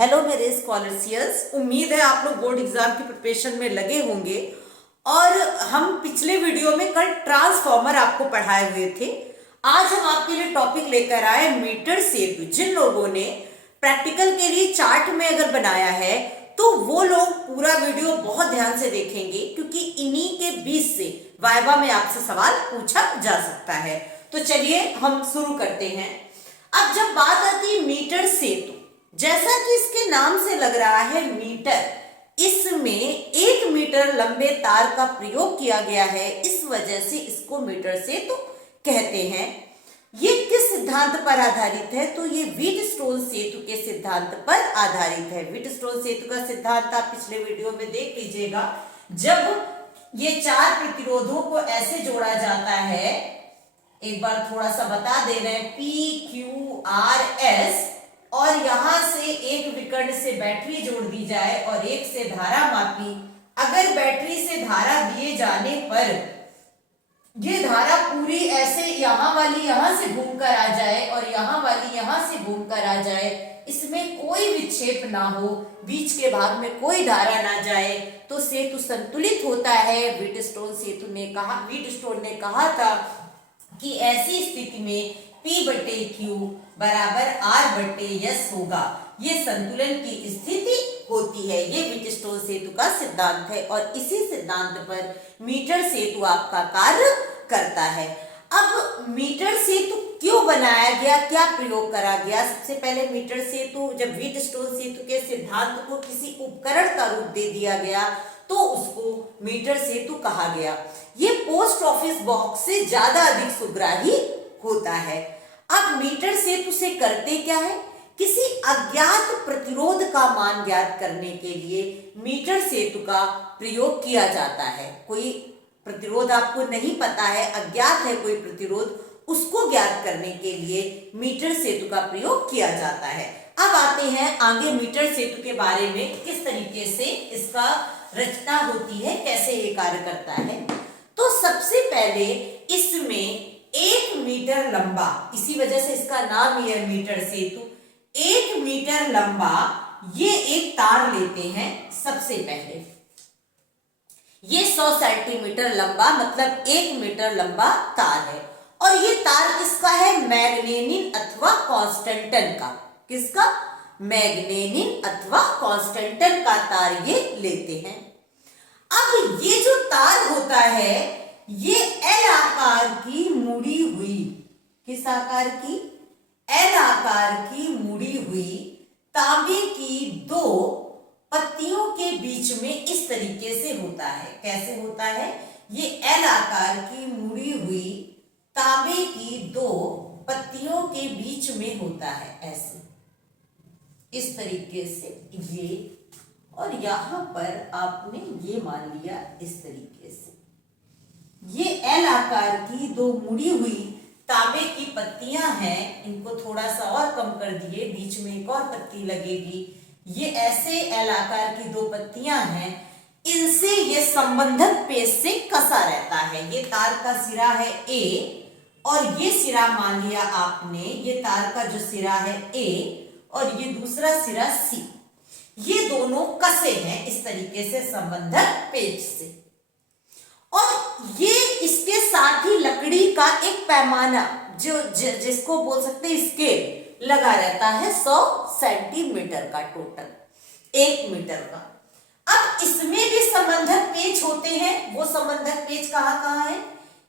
Hello मेरे स्कॉलर्सियर्स, उम्मीद है आप लोग बोर्ड एग्जाम की प्रिपरेशन में लगे होंगे। और हम पिछले वीडियो में कल ट्रांसफॉर्मर आपको पढ़ाए हुए थे। आज हम आपके लिए टॉपिक लेकर आए मीटर सेतु। जिन लोगों ने प्रैक्टिकल के लिए चार्ट में अगर बनाया है तो वो लोग पूरा वीडियो बहुत ध्यान से देखेंगे, क्योंकि इन्हीं के बीच से वाइवा में आपसे सवाल पूछा जा सकता है। तो चलिए हम शुरू करते हैं। अब जब बात आती है मीटर सेतु, जैसा कि इसके नाम से लग रहा है मीटर, इसमें 1 मीटर लंबे तार का प्रयोग किया गया है, इस वजह से इसको मीटर सेतु कहते हैं। ये किस सिद्धांत पर आधारित है? तो ये व्हीटस्टोन सेतु के सिद्धांत पर आधारित है। व्हीटस्टोन सेतु का सिद्धांत आप पिछले वीडियो में देख लीजिएगा। जब ये चार प्रतिरोधों को ऐसे जोड़ा जाता है, एक बार थोड़ा सा बता दे रहे हैं, PQRS, और यहां से एक विकर्ण से बैटरी जोड़ दी जाए और एक से धारा मापी। अगर बैटरी से धारा दिए जाने पर ये धारा पूरी ऐसे यहां वाली यहां से घूमकर आ जाए और यहां वाली यहां से घूमकर आ जाए, इसमें कोई विक्षेप ना हो, बीच के भाग में कोई धारा ना जाए, तो सेतु संतुलित होता है। व्हीटस्टोन ने कहा था कि ऐसी स्थिति में P/Q बराबर R/S होगा। ये संतुलन की स्थिति होती है। ये व्हीटस्टोन सेतु का सिद्धांत है और इसी सिद्धांत पर मीटर सेतु आपका कार्य करता है। अब मीटर सेतु क्यों बनाया गया, क्या प्रयोग करा गया? सबसे पहले मीटर सेतु, जब व्हीटस्टोन सेतु के सिद्धांत को किसी उपकरण का रूप दे दिया गया तो उसको मीटर सेतु कहा गया। ये पोस्ट ऑफिस बॉक्स से ज्यादा अधिक सुग्राही होता है। अब मीटर सेतु से करते क्या है? किसी अज्ञात प्रतिरोध का मान ज्ञात करने के लिए मीटर सेतु का प्रयोग किया जाता है। कोई प्रतिरोध आपको नहीं पता है, अज्ञात है कोई प्रतिरोध, उसको ज्ञात करने के लिए मीटर सेतु का प्रयोग किया जाता है। अब आते हैं आगे मीटर सेतु के बारे में, किस तरीके से इसका रचना होती है, कैसे ये कार्य करता है। तो सबसे पहले इसमें 1 मीटर लंबा, इसी वजह से इसका नाम ही है मीटर सेतु, 1 मीटर लंबा ये एक तार लेते हैं। सबसे पहले ये 100 सेंटीमीटर लंबा, मतलब 1 मीटर लंबा तार है। और ये तार किसका है? मैग्नेनिन अथवा कॉन्स्टेंटन का। किसका? मैग्नेनिन अथवा कॉन्स्टेंटन का तार ये लेते हैं। अब ये जो तार होता है ये एल आकार की मुड़ी हुई, किस आकार की? एल आकार की मुड़ी हुई तांबे की 2 पत्तियों के बीच में इस तरीके से होता है। कैसे होता है? ये एल आकार की मुड़ी हुई तांबे की 2 पत्तियों के बीच में होता है, ऐसे इस तरीके से ये, और यहां पर आपने ये मान लिया इस तरीके से। ये एल आकार की 2 मुड़ी हुई तांबे की पत्तियां हैं, इनको थोड़ा सा और कम कर दिए, बीच में एक और पत्ती लगेगी। ये ऐसे एल आकार की 2 पत्तियां हैं, इनसे ये संबंधक पेच से कसा रहता है। ये तार का सिरा है A और ये सिरा मान लिया आपने, ये तार का जो सिरा है A और ये दूसरा सिरा C, ये दोनों कसे हैं इस तरीके से संबंधक पेच से। और ये इसके साथ ही लकड़ी का एक पैमाना, जिसको बोल सकते हैं स्केल, लगा रहता है 100 सेंटीमीटर का, टोटल 1 मीटर का। अब इसमें भी संबंधक पेच होते हैं। वो संबंधक पेच कहाँ है?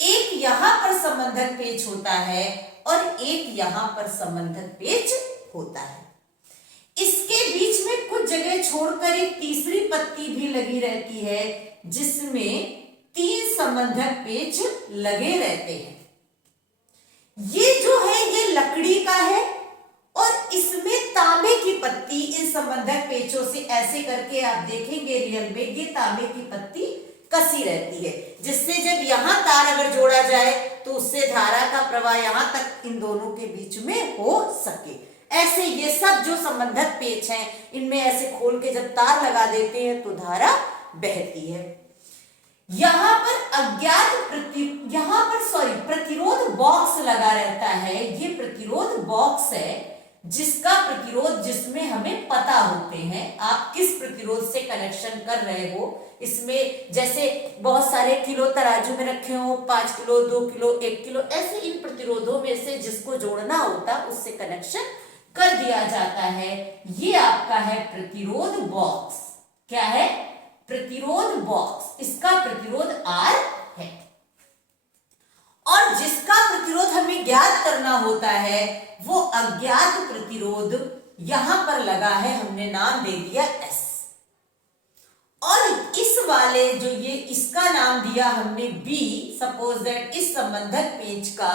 एक यहां पर संबंधक पेच होता है और एक यहां पर संबंधक पेच होता है। इसके बीच में कुछ जगह छोड़कर एक तीसरी पत्ती भी लगी रहती है, जिसमें 3 संबंधक पेच लगे रहते हैं। ये जो है ये लकड़ी का है और इसमें तांबे की पत्ती इन संबंधक पेचों से ऐसे करके आप देखेंगे रियल में, ये तांबे की पत्ती कसी रहती है, जिससे जब यहां तार अगर जोड़ा जाए तो उससे धारा का प्रवाह यहां तक इन दोनों के बीच में हो सके। ऐसे ये सब जो संबंधक पेच हैं, इनमें ऐसे खोल के जब तार लगा देते हैं तो धारा बहती है। यहां पर प्रतिरोध बॉक्स लगा रहता है। ये प्रतिरोध बॉक्स है, जिसका प्रतिरोध जिसमें हमें पता होते हैं आप किस प्रतिरोध से कनेक्शन कर रहे हो। इसमें जैसे बहुत सारे किलो तराजू में रखे हो, 5 किलो, 2 किलो, 1 किलो, ऐसे इन प्रतिरोधों में से जिसको जोड़ना होता उससे कनेक्शन कर दिया जाता है। ये आपका है प्रतिरोध बॉक्स। क्या है? प्रतिरोध बॉक्स। इसका प्रतिरोध R है। और जिसका प्रतिरोध हमें ज्ञात करना होता है वो अज्ञात प्रतिरोध यहां पर लगा है, हमने नाम दे दिया S। और इस वाले जो ये इसका नाम दिया हमने B। सपोज दैट इस संबंधक पेज का,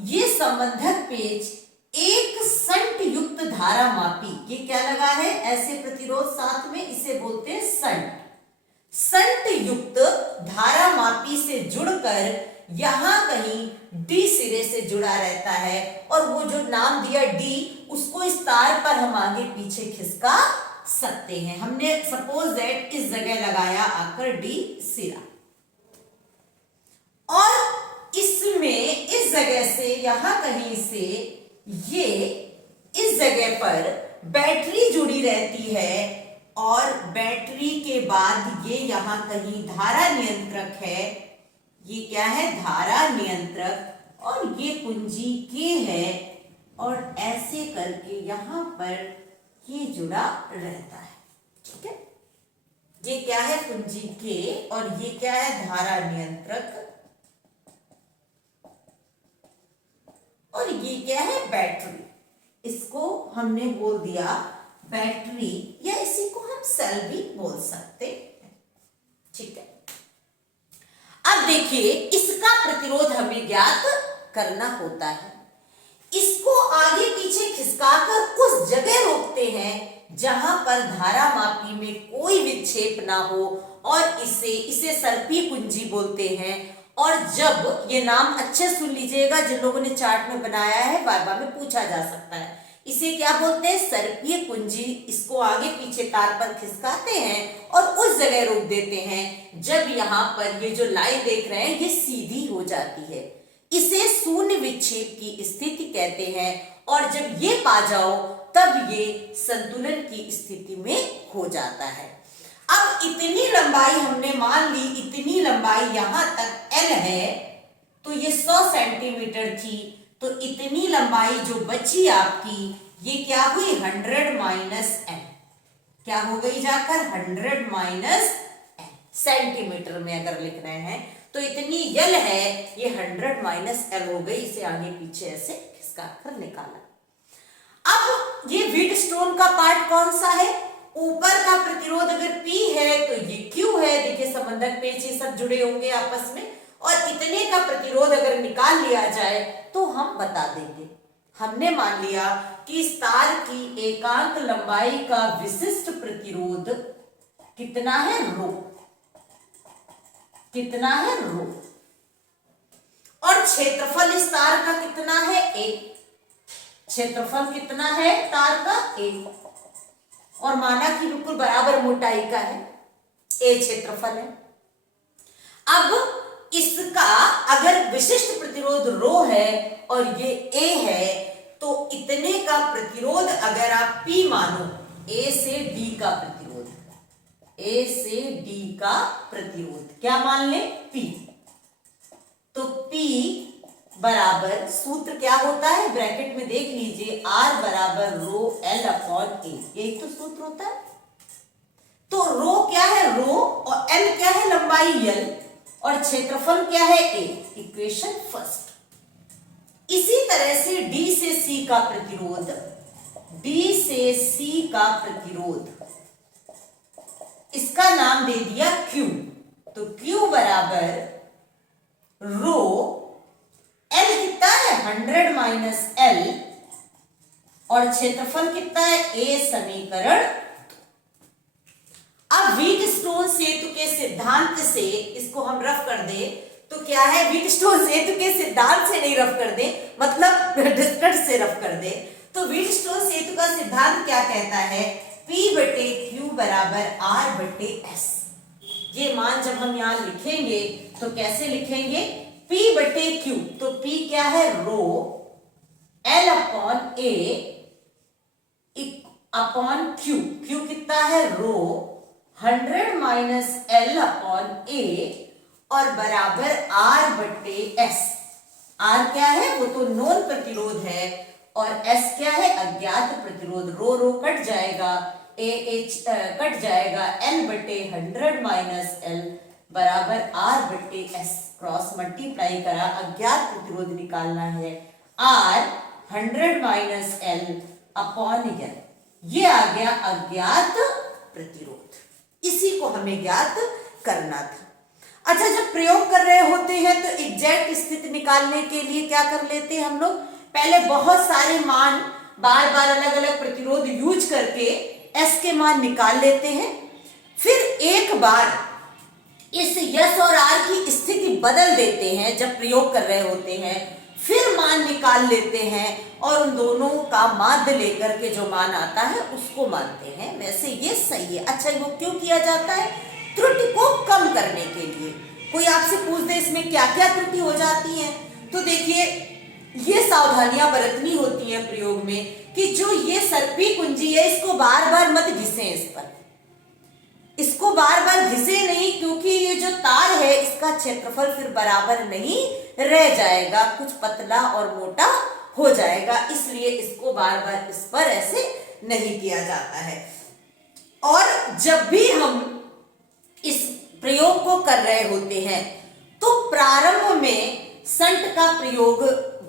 ये संबंधक पेज एक संट युक्त धारा मापी, ये क्या लगा है ऐसे प्रतिरोध साथ में, इसे बोलते हैं संट। संट युक्त धारा मापी से जुड़कर यहां कहीं D सिरे से जुड़ा रहता है और वो जो नाम दिया D उसको इस तार पर हम आगे पीछे खिसका सकते हैं। हमने सपोज दैट इस जगह लगाया आकर D सिरा, और इसमें इस जगह से यहां कहीं से ये इस जगह पर बैटरी जुड़ी रहती है और बैटरी के बाद ये यहां कहीं धारा नियंत्रक है। ये क्या है? धारा नियंत्रक। और ये कुंजी K है और ऐसे करके यहां पर ये जुड़ा रहता है। ठीक है, ये क्या है? कुंजी K और ये क्या है? धारा नियंत्रक। और ये क्या है? बैटरी। इसको हमने बोल दिया बैटरी, या इसी को हम सेल भी बोल सकते हैं। ठीक है, अब देखिए इसका प्रतिरोध हमें ज्ञात करना होता है। इसको आगे पीछे खिसकाकर उस जगह रोकते हैं जहां पर धारा मापी में कोई विक्षेप ना हो, और इसे सर्पीय कुंजी बोलते हैं। और जब ये नाम अच्छे सुन लीजिएगा, जिन लोगों ने चार्ट में बनाया है वाइवा में पूछा जा सकता है, इसे क्या बोलते हैं? सर्पीय कुंजी। इसको आगे पीछे तार पर खिसकाते हैं और उस जगह रोक देते हैं जब यहाँ पर ये जो लाइन देख रहे हैं ये सीधी हो जाती है। इसे शून्य विक्षेप की स्थिति कहते हैं, और जब ये पा जाओ तब ये संतुलन की स्थिति में हो जाता है। अब इतनी लंबाई हमने मान ली, इतनी लंबाई यहां तक L है, तो ये 100 सेंटीमीटर थी, तो इतनी लंबाई जो बची आपकी ये क्या हुई? 100 माइनस L। क्या हो गई जाकर? 100 माइनस L। सेंटीमीटर में अगर लिख रहे हैं तो इतनी L है, ये 100 माइनस L हो गई। इसे आगे पीछे ऐसे खिसका कर निकाला। अब ये व्हीटस्टोन का पार्ट कौन सा है? ऊपर का प्रतिरोध अगर P है तो ये Q है। देखिए संबंधक पेच ये सब जुड़े होंगे आपस में, और इतने का प्रतिरोध अगर निकाल लिया जाए तो हम बता देंगे। हमने मान लिया कि इस तार की एकांक लंबाई का विशिष्ट प्रतिरोध कितना है? रो। कितना है? रो। और क्षेत्रफल इस तार का कितना है? A। क्षेत्रफल कितना है तार का? A। और माना कि बिल्कुल बराबर मोटाई का है, A क्षेत्रफल है। अब इसका अगर विशिष्ट प्रतिरोध रो है और ये A है, तो इतने का प्रतिरोध अगर आप P मानो, A से D का प्रतिरोध, A से D का प्रतिरोध क्या मान ले? P। तो P बराबर सूत्र क्या होता है? ब्रैकेट में देख लीजिए, R बराबर रो L अपॉन A, यही तो सूत्र होता है। तो रो क्या है? रो, और L क्या है? लंबाई L, और क्षेत्रफल क्या है? A। Equation first. इसी तरह से D से C का प्रतिरोध, D से C का प्रतिरोध, इसका नाम दे दिया Q। तो Q बराबर रो L कितना है? 100 माइनस L, और क्षेत्रफल कितना है? A। समीकरण। अब व्हीटस्टोन सेतु के सिद्धांत से इसको हम रफ कर दे तो क्या है? व्हीटस्टोन सेतु के सिद्धांत से नहीं रफ कर दे, मतलब डिस्टेंस से रफ कर दे, तो व्हीटस्टोन सेतु का सिद्धांत क्या कहता है? P बटे Q बराबर R बटे S। ये मान जब हम यहां लिखेंगे तो कैसे लिखेंगे? P बटे Q, तो P क्या है? रो L upon A, upon Q, Q कितना है रो 100 माइनस एल अपॉन ए और बराबर आर बट्टे एस। आर क्या है, वो तो नोन प्रतिरोध है और एस क्या है, अज्ञात प्रतिरोध। रो रो कट जाएगा, ए एच कट जाएगा, एल बट्टे 100 माइनस एल बराबर आर बट्टे एस। क्रॉस मल्टीप्लाई करा, अज्ञात प्रतिरोध निकालना है, R 100 minus L upon L, ये आ गया अज्ञात प्रतिरोध। इसी को हमें ज्ञात करना था। अच्छा, जब प्रयोग कर रहे होते हैं तो एग्जैक्ट स्थिति निकालने के लिए क्या कर लेते हैं हम लोग, पहले बहुत सारे मान बार बार अलग अलग प्रतिरोध यूज करके एस के मान निकाल लेते हैं, फिर एक बार इस यस और आर की स्थिति बदल देते हैं जब प्रयोग कर रहे होते हैं, फिर मान निकाल लेते हैं और उन दोनों का माध्य लेकर के जो मान आता है उसको मानते हैं। वैसे ये सही है। अच्छा, वो क्यों किया जाता है, त्रुटि को कम करने के लिए। कोई आपसे पूछ दे इसमें क्या क्या त्रुटि हो जाती है, तो देखिए ये सावधानियां बरतनी होती हैं प्रयोग में कि जो ये सर्पी कुंजी है इसको बार बार मत घिसें, इस पर इसको बार बार घिसे नहीं, क्योंकि ये जो तार है इसका क्षेत्रफल फिर बराबर नहीं रह जाएगा, कुछ पतला और मोटा हो जाएगा, इसलिए इसको बार बार इस पर ऐसे नहीं किया जाता है। और जब भी हम इस प्रयोग को कर रहे होते हैं तो प्रारंभ में संट का प्रयोग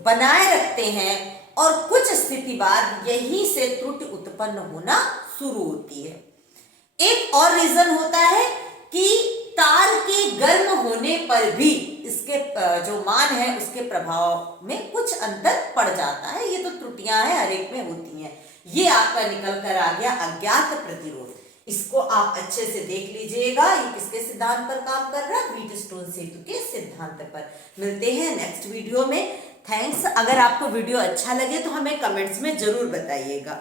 बनाए रखते हैं और कुछ स्थिति बाद यहीं से त्रुटि उत्पन्न होना शुरू होती है। एक और रीजन होता है कि तार के गर्म होने पर भी इसके जो मान है उसके प्रभाव में कुछ अंतर पड़ जाता है। ये तो त्रुटियां हैं, हर एक में होती हैं। ये आपका निकल कर आ गया अज्ञात प्रतिरोध। इसको आप अच्छे से देख लीजिएगा, ये किसके सिद्धांत पर काम कर रहा है, व्हीटस्टोन सेतु के सिद्धांत पर। मिलते हैं नेक्स्ट वीडियो में। थैंक्स। अगर आपको वीडियो अच्छा लगे तो हमें कमेंट्स में जरूर बताइएगा।